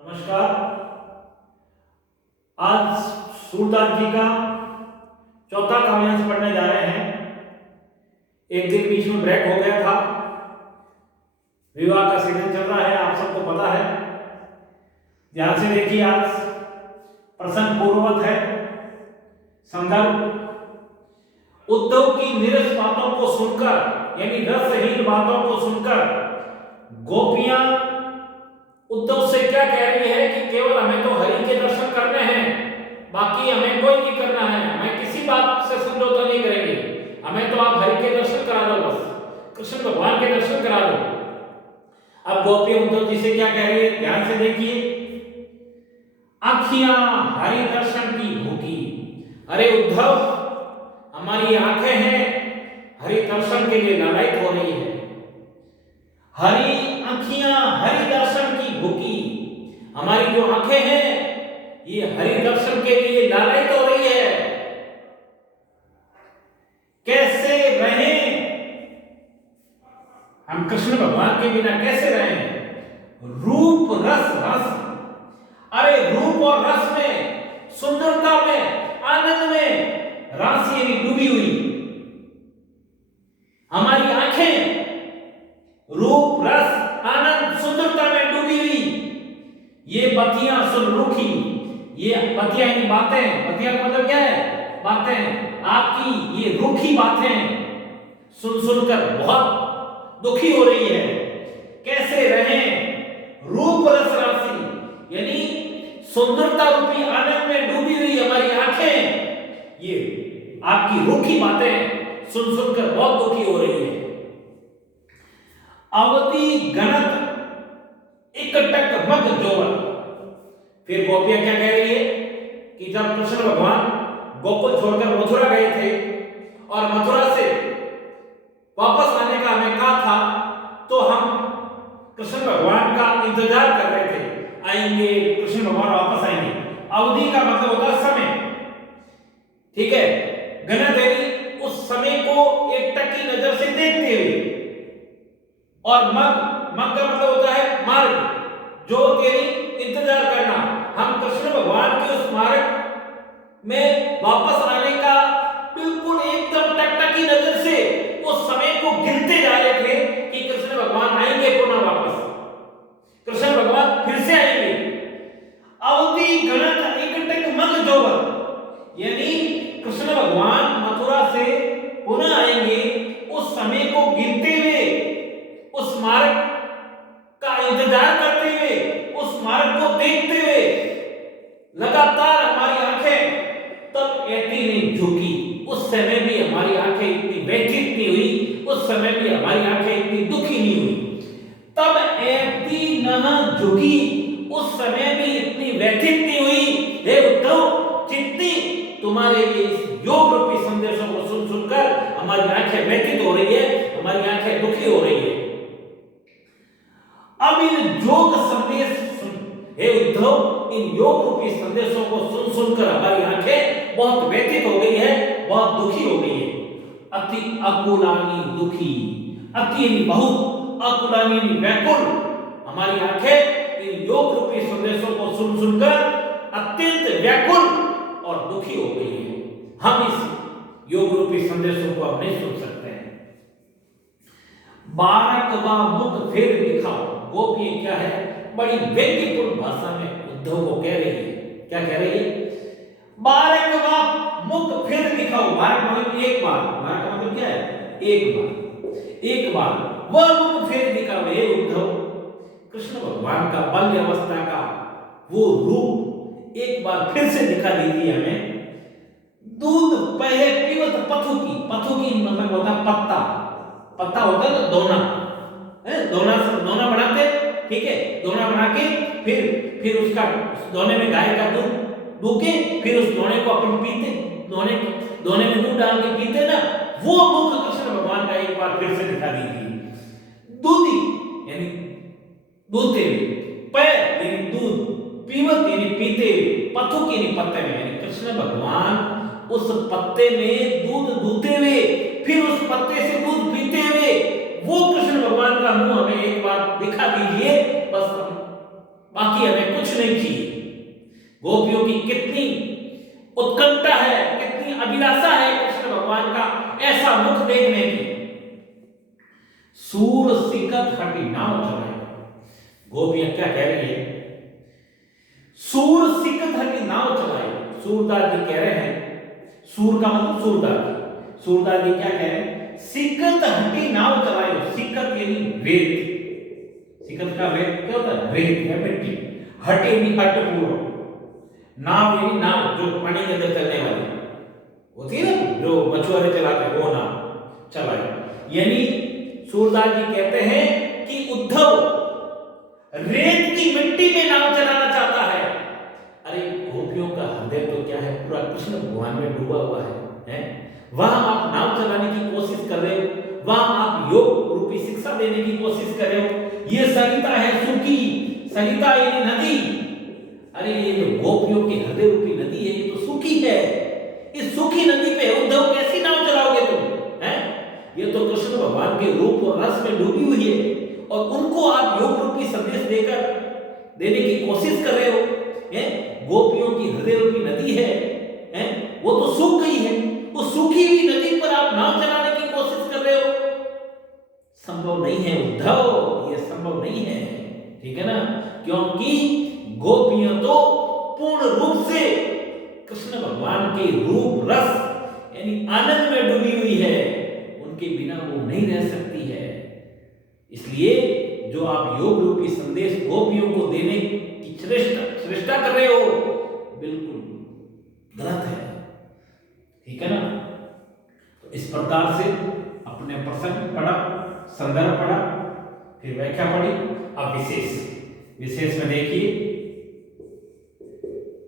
नमस्कार। आज सूरदास जी का चौथा काव्यांश पढ़ने जा रहे हैं। एक दिन बीच में ब्रेक हो गया था, विवाह का सीजन चल रहा है, आप सबको पता है। ध्यान से देखिए, आज प्रसंग पूर्ववत है। संदर्भ उद्धव की नीरस बातों को सुनकर, यानी रसहीन बातों को सुनकर गोपियां उद्धव से क्या कह रही है कि केवल हमें तो हरि के दर्शन करने हैं, बाकी हमें कोई नहीं करना है, हमें किसी बात से समझौता नहीं करेंगे, हमें तो आप हरि के दर्शन करा दो, बस कृष्ण भगवान के दर्शन करा दो। अब गोपियां उद्धव जी से क्या कह रही है, ध्यान से देखिए। आँखियां हरि दर्शन की भूखी। अरे उद्धव, हमारी आंखें हैं हरि दर्शन के लिए लालायित हो रही है। हरि आँखियां हरि दर्शन की भूखी, हमारी जो आंखें हैं ये हरि दर्शन के लिए लालायित हो रही है। कैसे रहें हम, कृष्ण भगवान के बिना कैसे रहें। रूप रस रस, अरे रूप और रस में, सुंदरता में, आनंद में राशि डूबी हुई हमारी आंखें रूप रस आनंद सुंदरता में डूबी हुई। ये बतियां सुन रूखी, ये बतियां ही बातें, बतियां का मतलब क्या है, बातें, आपकी ये रूखी बातें सुन सुनकर बहुत दुखी हो रही है। कैसे रहें रूप रस राशि, यानी सुंदरता रूपी आनंद में डूबी हुई हमारी आंखें, ये आपकी रूखी बातें सुन सुनकर बहुत दुखी हो रही है। अवधि गणत इकटक मग जोवर। फिर गोपियां क्या कह रही है कि जब कृष्ण भगवान गोकुल छोड़कर मथुरा गए थे और मथुरा से वापस आने का हमें कहा था, तो हम कृष्ण भगवान का इंतजार कर रहे थे, आएंगे कृष्ण भगवान वापस आएंगे। अवधि का मतलब होता है समय, ठीक है। गणत यानी उस समय को एक टकी नजर से देखते हुए, और मग मग का मतलब होता है मार्ग, जो तेरी इंतजार करना। हम कृष्ण भगवान के उस मार्ग में वापस आने का बिल्कुल एकदम टकटकी नजर से उस समय को गिनते जा रहे थे कि कृष्ण भगवान आएंगे पुनः वापस, कृष्ण भगवान फिर से आएंगे। अवधि गणत एकटक मग जोवर, यानी कृष्ण भगवान मथुरा से पुनः आएंगे, उस समय को गिनते हुए, उस मार्ग का इंतजार करते हुए, उस मार्ग को देखते हुए लगातार हमारी आंखें तब ऐसी नहीं झुकी। उस समय भी हमारी आंखें इतनी व्यथित नहीं हुई, उस समय भी हमारी आंखें इतनी दुखी नहीं हुई। तब ऐसी न झुकी, उस समय भी इतनी व्यथित नहीं हुई। हे उद्धव, जितनी तुम्हारे ये योग रूपी संदेशों को सुन सुनकर हमारी आंखें व्यथित हो रही है, हमारी आंखें दुखी हो रही है। अब इन योग संदेश सुन, हे उद्धव, इन योग रूपी संदेशों को सुन सुनकर हमारी आंखें बहुत व्यथित हो गई है, बहुत दुखी हो गई है। अति अकुलानी दुखी, अति यानी बहुत, अकुलानी यानी व्याकुल, हमारी आंखें इन योग रूपी संदेशों को सुन सुनकर अत्यंत व्याकुल और दुखी हो गई है। हम इस योग रूपी संदेशों को अब नहीं सुन सकते हैं। बारकवा मुख फेर दिखाओ। गोपियां क्या है, बड़ी व्यंग्यपूर्ण भाषा में उद्धव को कह रही है। क्या कह रही है, बारकवा मुख फेर दिखाओ। बारक मतलब एक बार, बारक का मतलब क्या है, एक बार, एक बार वह मुख फेर दिखाओ। हे उद्धव, कृष्ण भगवान का बाल्य अवस्था का वो रूप एक बार फिर से दिखा दीजिए हमें। दूध पहे पीवत पथुकी, पथुकी मतलब होता है पत्ता, पत्ता होता है ना दोना, दोना से दोना बनाते, ठीक है, दोना बना के फिर उसका दोने में गाय का दूध दूके, फिर उस दोने को अपन पीते, दोने में दूध डाल के पीते ना, वो मुख कृष्ण भगवान का एक बार फिर से दिखा दीजिए। दूधी यानी दूधते हुए, पे यानी दूध, पीवत यानी पीते हुए, पथुक यानी पत्ते में, यानी कृष्ण भगवान उस पत्ते में दूध दूते हुए, फिर उस पत्ते से दूध पीते हुए, वो कृष्ण भगवान का मुंह हमें एक बार दिखा दीजिए, बस बाकी हमें कुछ नहीं चाहिए। गोपियों की कितनी उत्कंठा है, कितनी अभिलाषा है कृष्ण भगवान का ऐसा मुख देखने की। सूर सिकत हटी नाव चलाए। गोपियां क्या कह रही है? सूर सिकत हटी नाव चलाए। सूरदास जी कह रहे हैं, सूर का मतलब सूरदास। सूरदास जी क्या कह रहे हैं? सिकत हटी नाव चलाए। सिकत यानी रेत। सिकत का रेत क्या होता है? रेत या मिट्टी। हटे यानी हट पूर्ण। नाव यानी नाव जो पानी के अंदर चलने वाली होती है ना, जो मछुआरे चलाते हैं, वो नाव चलाए। यानी सूरदास जी कहते हैं कि उद्धव रेत की मिट्टी में नाव चलाना चाहता है। अरे गोपियों का हृदय तो क्या है, पूरा कृष्ण भगवान में डूबा हुआ है? वहां आप नाव चलाने की कोशिश कर रहे हो, वहां आप योग रूपी शिक्षा देने की कोशिश कर रहे हो। ये सरिता है सूखी, सरिता यानी नदी। अरे ये जो गोपियों के हृदय रूपी नदी है, ये तो सूखी है। इस सूखी नदी पे उद्धव कैसी नाव चलाओगे तुम? हैं? ये तो कृष्ण भगवान के रूप और रस में डूबी हुई है, और उनको आप योग रूपी संदेश देकर देने की कोशिश कर रहे हो। गोपियों की हृदय रूपी नदी है, वो तो सूख गई है। उस सूखी हुई नदी पर आप नाव चलाने की कोशिश कर रहे हो। संभव नहीं है उद्धव, ये संभव नहीं है। ठीक है ना? क्योंकि गोपियां तो पूर्ण रूप से कृष्ण भगवान के रूप रस यानी आनंद में डूबी हुई है। उनके बिना वो नहीं रह सकती है। इसलिए जो आप योग रूपी संदेश गोपियों को देने की चेष्टा कर रहे हो, बिल्कुल गलत है। ठीक है ना? तो इस प्रकार से अपने प्रसंग पढ़ा, संदर्भ पढ़ा, फिर व्याख्या पढ़ी। अब विशेष में देखिए,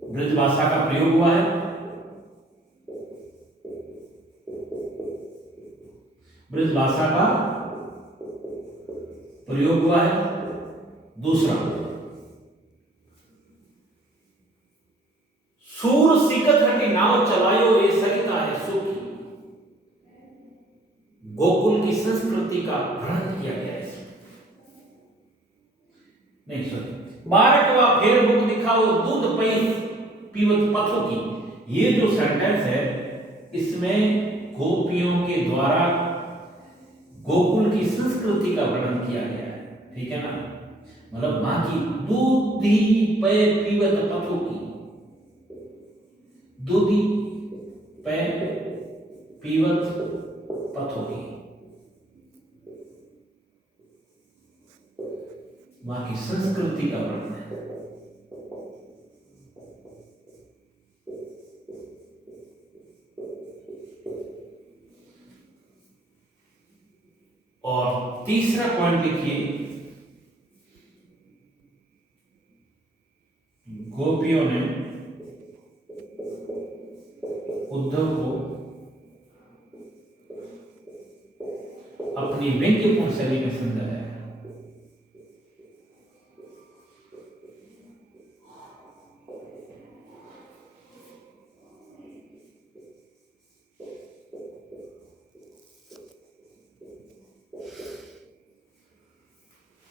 ब्रज भाषा का प्रयोग हुआ है। ब्रज भाषा का प्रयोग हुआ है। दूसरा, सूर सिकत हटी नाव चलायो, ये सरिता है सूखी। गोकुल की संस्कृति का वर्णन किया गया है इसमें। नहीं सुन, बारकवा फेर मुख दिखाओ, दूध पई पीवत पथों की। ये जो सेंटेंस है, इसमें गोपियों के द्वारा गोकुल की संस्कृति का वर्णन किया गया है। ठीक है ना? मतलब मां की दूधी पे पीवत पथों की, दूधी पे पीवत पथों की, मां की संस्कृति का वर्णन है। और तीसरा पॉइंट लिखिए, गोपियों ने उद्धव को अपनी व्यंग्यपूर्ण शैली में समझाया है।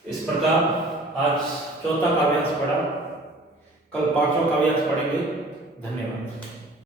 इस प्रकार आज चौथा काव्यांश पढ़ा, कल पांचवा काव्यांश पढ़ेंगे। धन्यवाद।